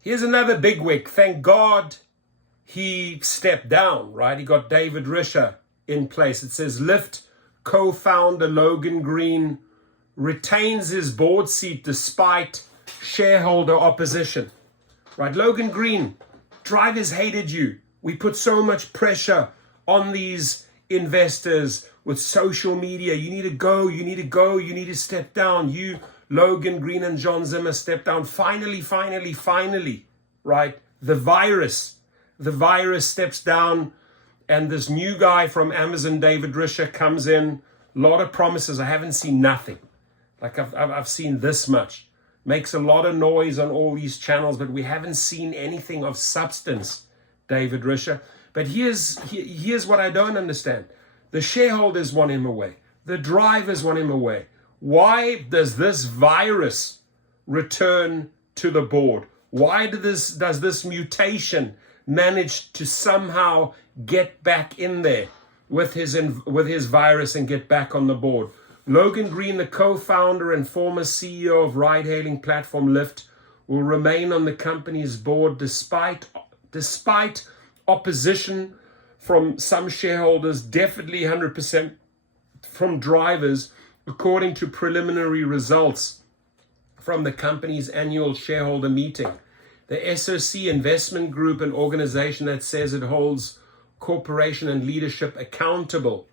Here's another bigwig. Thank God he stepped down, right? He got David Risher in place. It says Lyft Co-Founder Logan Green retains his board seat despite shareholder opposition, right? Logan Green, drivers hated you. We put so much pressure on these investors with social media. You need to go, you need to go, you need to step down. You, Logan Green and John Zimmer, step down. Finally, right? The virus steps down, and this new guy from Amazon, David Risher, comes in. A lot of promises. I haven't seen nothing. Like I've seen this much. Makes a lot of noise on all these channels, but we haven't seen anything of substance, David Risher. But here's what I don't understand. The shareholders want him away. The drivers want him away. Why does this virus return to the board? Why does this mutation manage to somehow get back in there with his virus and get back on the board? Logan Green, the co-founder and former CEO of ride-hailing platform Lyft, will remain on the company's board despite opposition from some shareholders, definitely 100% from drivers, according to preliminary results from the company's annual shareholder meeting. The SOC investment group, an organization that says it holds corporation and leadership accountable,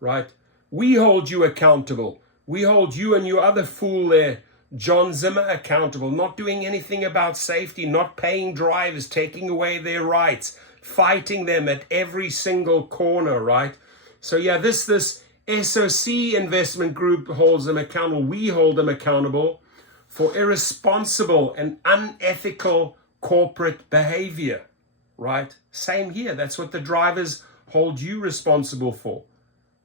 right? We hold you accountable. We hold you and your other fool there, John Zimmer, accountable. Not doing anything about safety, not paying drivers, taking away their rights, fighting them at every single corner, right? So yeah, this SOC investment group holds them accountable. We hold them accountable for irresponsible and unethical corporate behavior, right? Same here. That's what the drivers hold you responsible for,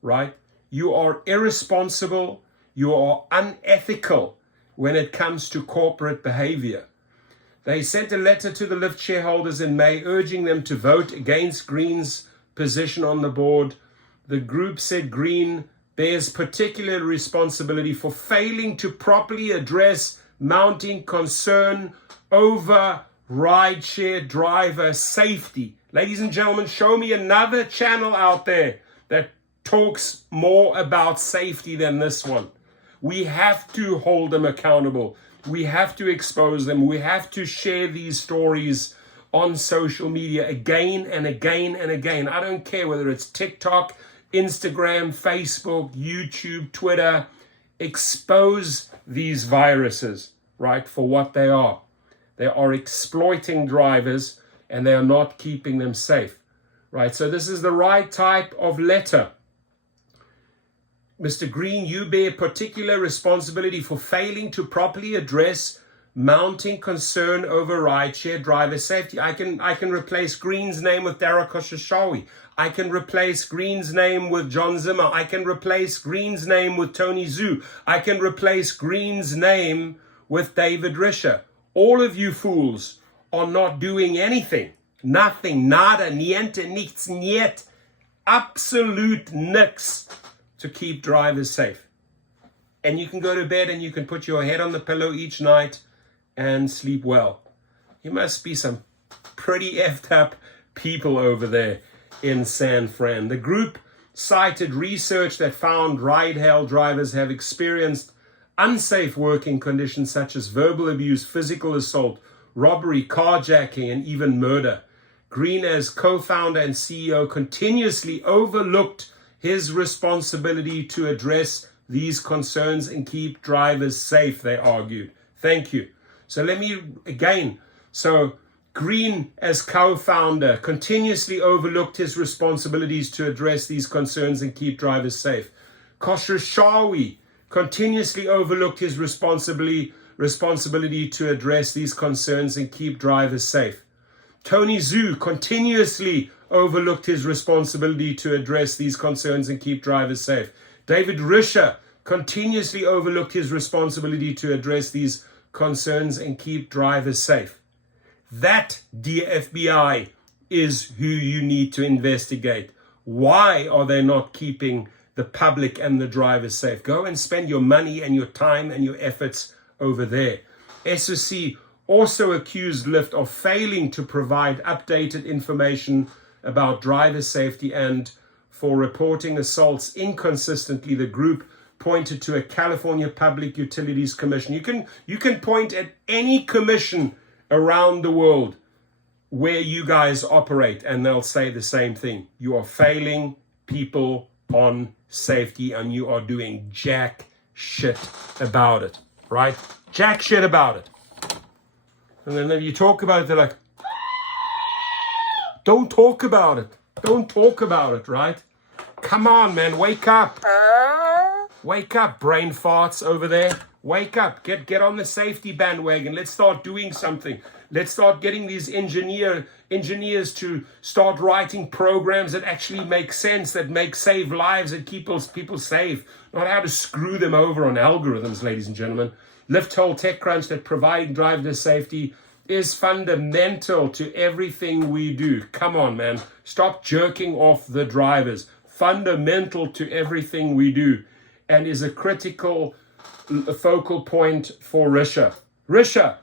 right? You are irresponsible. You are unethical when it comes to corporate behavior. They sent a letter to the Lyft shareholders in May urging them to vote against Green's position on the board. The group said Green bears particular responsibility for failing to properly address mounting concern over rideshare driver safety. Ladies and gentlemen, show me another channel out there that talks more about safety than this one. We have to hold them accountable. We have to expose them. We have to share these stories on social media again and again and again. I don't care whether it's TikTok, Instagram, Facebook, YouTube, Twitter. Expose these viruses, right, for what they are. They are exploiting drivers and they are not keeping them safe, right? So this is the right type of letter. Mr. Green, you bear particular responsibility for failing to properly address mounting concern over rideshare driver safety. I can replace Green's name with Dara Khosrowshahi. I can replace Green's name with John Zimmer. I can replace Green's name with Tony Zhu. I can replace Green's name with David Risher. All of you fools are not doing anything. Nothing, nada, niente, nichts, niet, absolute nix to keep drivers safe. And you can go to bed and you can put your head on the pillow each night and sleep well. You must be some pretty effed up people over there in San Fran. The group cited research that found ride-hail drivers have experienced unsafe working conditions such as verbal abuse, physical assault, robbery, carjacking, and even murder. Green, as co-founder and CEO, continuously overlooked his responsibility to address these concerns and keep drivers safe, they argued. Thank you. So let me again. So Green, as co-founder, continuously overlooked his responsibilities to address these concerns and keep drivers safe. Khosrowshahi continuously overlooked his responsibility to address these concerns and keep drivers safe. Tony Zhu continuously overlooked his responsibility to address these concerns and keep drivers safe. David Risher continuously overlooked his responsibility to address these concerns and keep drivers safe. That, dear FBI, is who you need to investigate. Why are they not keeping the public and the drivers safe? Go and spend your money and your time and your efforts over there. SOC also accused Lyft of failing to provide updated information about driver safety and for reporting assaults inconsistently. The group pointed to a California Public Utilities Commission. You can point at any commission around the world where you guys operate, and they'll say the same thing. You are failing people on safety, and you are doing jack shit about it, right? Jack shit about it. And then if you talk about it, they're like, don't talk about it. Don't talk about it, right? Come on, man, wake up. Wake up, brain farts over there. Wake up, get on the safety bandwagon. Let's start doing something. Let's start getting these engineers to start writing programs that actually make sense, that save lives, that keep people safe. Not how to screw them over on algorithms, ladies and gentlemen. Lyft told TechCrunch that providing driver safety is fundamental to everything we do. Come on, man. Stop jerking off the drivers. Fundamental to everything we do, and is a critical focal point for Risha. Risha,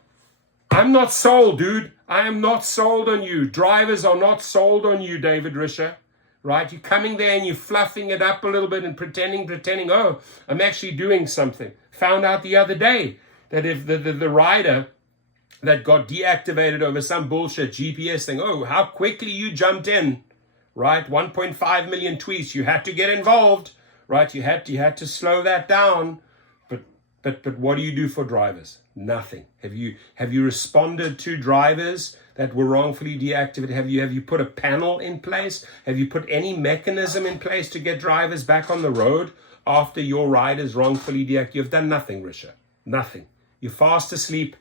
I'm not sold, dude. I am not sold on you. Drivers are not sold on you, David Risha. Right? You're coming there and you're fluffing it up a little bit and pretending, oh, I'm actually doing something. Found out the other day that if the rider that got deactivated over some bullshit GPS thing, oh, how quickly you jumped in, right? 1.5 million tweets. You had to get involved, right? You had to slow that down. But what do you do for drivers? Nothing. Have you responded to drivers that were wrongfully deactivated? Have you put a panel in place? Have you put any mechanism in place to get drivers back on the road after your riders wrongfully deactivated? You've done nothing, Risha. Nothing. You're fast asleep.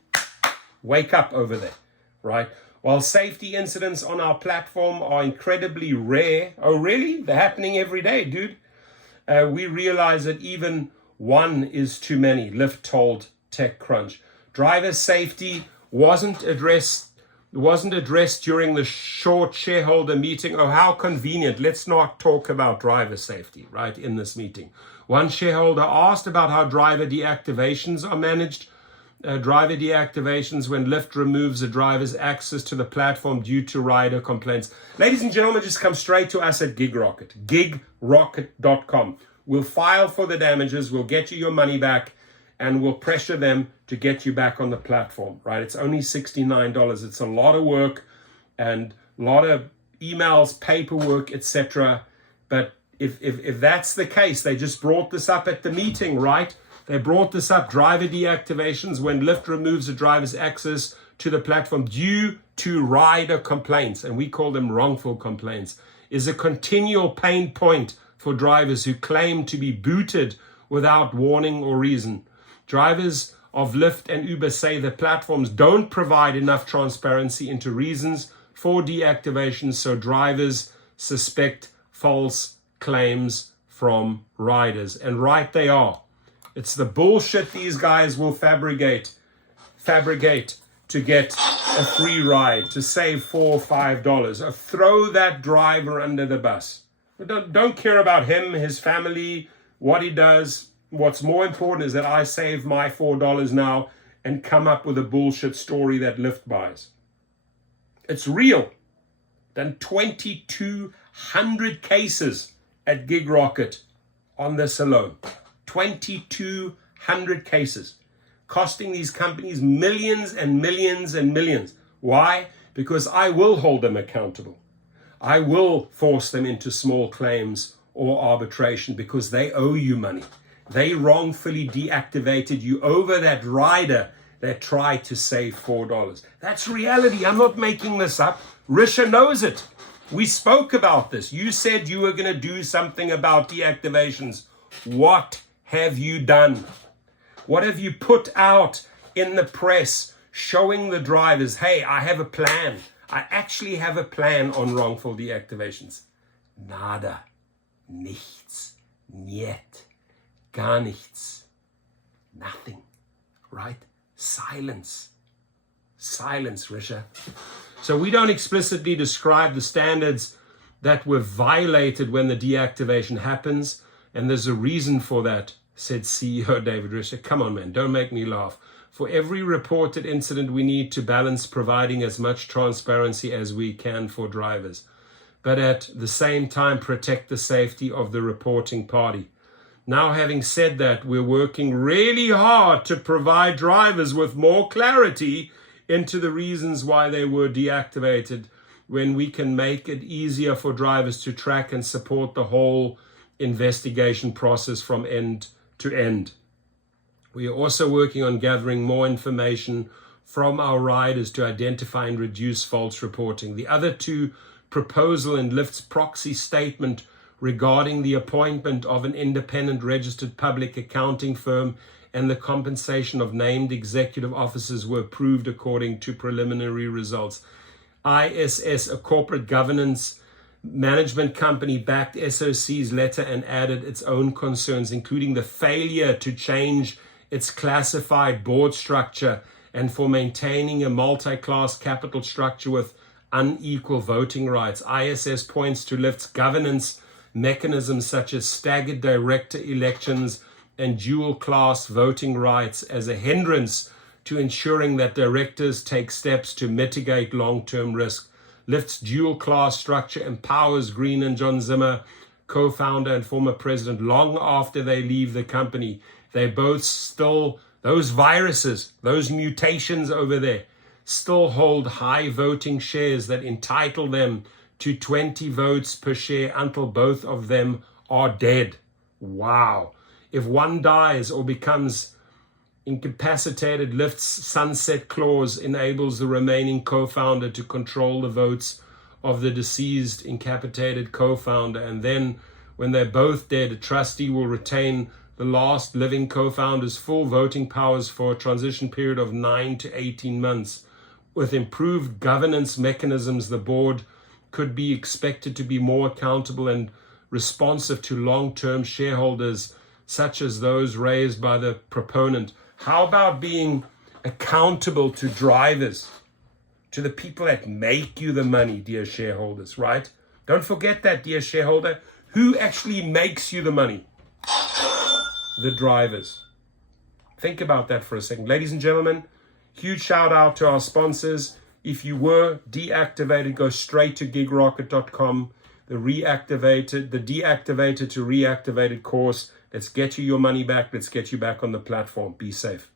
Wake up over there, right? While safety incidents on our platform are incredibly rare. Oh, really? They're happening every day, dude. We realize that even one is too many, Lyft told TechCrunch. Driver safety wasn't addressed during the short shareholder meeting. Oh, how convenient. Let's not talk about driver safety, right, in this meeting. One shareholder asked about how driver deactivations are managed. Driver deactivations when Lyft removes a driver's access to the platform due to rider complaints. Ladies and gentlemen, just come straight to us at GigRocket, gigrocket.com. We'll file for the damages, we'll get you your money back, and we'll pressure them to get you back on the platform, right? It's only $69. It's a lot of work and a lot of emails, paperwork, etc. But if that's the case, they just brought this up at the meeting, right? They brought this up, driver deactivations when Lyft removes a driver's access to the platform due to rider complaints, and we call them wrongful complaints, is a continual pain point for drivers who claim to be booted without warning or reason. Drivers of Lyft and Uber say the platforms don't provide enough transparency into reasons for deactivation, so drivers suspect false claims from riders. And right they are. It's the bullshit these guys will fabricate to get a free ride, to save $4 or $5. Throw that driver under the bus. Don't care about him, his family, what he does. What's more important is that I save my $4 now and come up with a bullshit story that Lyft buys. It's real. Done 2,200 cases at GigRocket on this alone. 2,200 cases, costing these companies millions and millions and millions. Why? Because I will hold them accountable. I will force them into small claims or arbitration because they owe you money. They wrongfully deactivated you over that rider that tried to save $4. That's reality. I'm not making this up. Risha knows it. We spoke about this. You said you were going to do something about deactivations. What have you done? What have you put out in the press showing the drivers, hey, I have a plan. I actually have a plan on wrongful deactivations. Nada. Nichts. Niet. Gar nichts. Nothing. Right? Silence. Silence, Risha. So we don't explicitly describe the standards that were violated when the deactivation happens, and there's a reason for that, said CEO David Risha. Come on, man, don't make me laugh. For every reported incident, we need to balance providing as much transparency as we can for drivers, but at the same time protect the safety of the reporting party. Now, having said that, we're working really hard to provide drivers with more clarity into the reasons why they were deactivated, when we can make it easier for drivers to track and support the whole investigation process from end to end. We are also working on gathering more information from our riders to identify and reduce false reporting. The other two proposal in Lyft's proxy statement regarding the appointment of an independent registered public accounting firm and the compensation of named executive officers were approved according to preliminary results. ISS, a corporate governance management company, backed SOC's letter and added its own concerns, including the failure to change its classified board structure and for maintaining a multi-class capital structure with unequal voting rights. ISS points to Lyft's governance mechanisms such as staggered director elections and dual class voting rights as a hindrance to ensuring that directors take steps to mitigate long-term risk. Lyft's dual class structure empowers Green and John Zimmer, co-founder and former president, long after they leave the company. They both still, those viruses, those mutations over there, still hold high voting shares that entitle them to 20 votes per share until both of them are dead. Wow. If one dies or becomes incapacitated, Lyft's sunset clause enables the remaining co-founder to control the votes of the deceased incapacitated co-founder. And then when they're both dead, a trustee will retain the last living co-founder's full voting powers for a transition period of 9 to 18 months. With improved governance mechanisms, the board could be expected to be more accountable and responsive to long-term shareholders, such as those raised by the proponent. How about being accountable to drivers, to the people that make you the money, dear shareholders, right? Don't forget that, dear shareholder. Who actually makes you the money? The drivers. Think about that for a second. Ladies and gentlemen, huge shout out to our sponsors. If you were deactivated, go straight to gigrocket.com. The deactivated to reactivated course. Let's get you your money back. Let's get you back on the platform. Be safe.